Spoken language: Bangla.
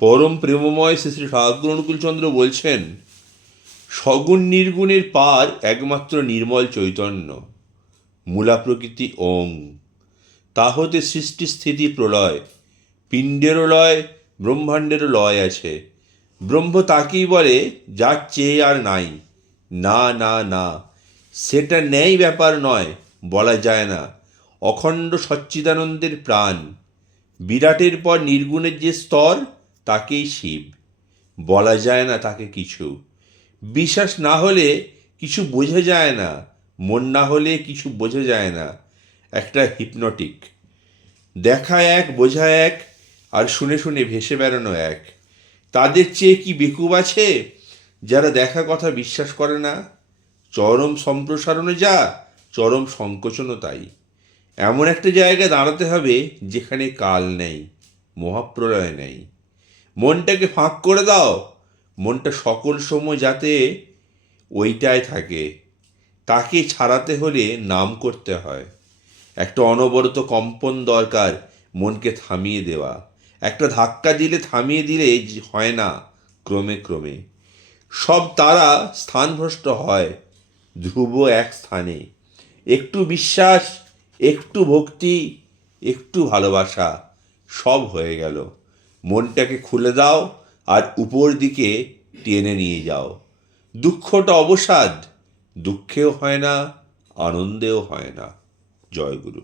পরম প্রেমময় শ্রী শ্রী ঠাকুর অনুকূলচন্দ্র বলছেন, সগুণ নির্গুণের পার একমাত্র নির্মল চৈতন্য, মূলা প্রকৃতি ওং। তা হতে সৃষ্টি স্থিতি প্রলয়, পিণ্ডেরও লয় ব্রহ্মাণ্ডেরও লয় আছে। ব্রহ্ম তাকেই বলে যার চেয়ে আর নাই। না না না, সেটা ন্যায় ব্যাপার নয়, বলা যায় না। অখণ্ড সচ্চিদানন্দের প্রাণ, বিরাটের পর নির্গুণের যে স্তর, তাকেই শিব। বলা যায় না তাকে কিছু। বিশ্বাস না হলে কিছু বোঝা যায় না, মন না হলে কিছু বোঝা যায় না। একটা হিপনোটিক। দেখা এক, বোঝা এক, আর শুনে শুনে ভেসে বেড়ানো এক। তাদের চেয়ে কি বেকুব আছে যারা দেখা কথা বিশ্বাস করে না? চরম সম্প্রসারণে যা, চরম সংকোচনও তাই। এমন একটা জায়গায় দাঁড়াতে হবে যেখানে কাল নেই, মহাপ্রলয় নেই। মনটাকে ফাঁক করে দাও, মনটা সকল সময় যাতে ওইটায় থাকে। তাকে ছাড়াতে হলে নাম করতে হয়। একটা অনবরত কম্পন দরকার মনকে থামিয়ে দেওয়া। একটা ধাক্কা দিলে থামিয়ে দিলে হয় না, ক্রমে ক্রমে সব তারা স্থানভ্রষ্ট হয় ধ্রুব এক স্থানে। একটু বিশ্বাস, একটু ভক্তি, একটু ভালোবাসা, সব হয়ে গেল। মনটাকে খুলে দাও আর উপর দিকে টেনে নিয়ে যাও। দুঃখটা অবসাদ, দুঃখেও হয় না, আনন্দেও হয় না। জয় গুরু।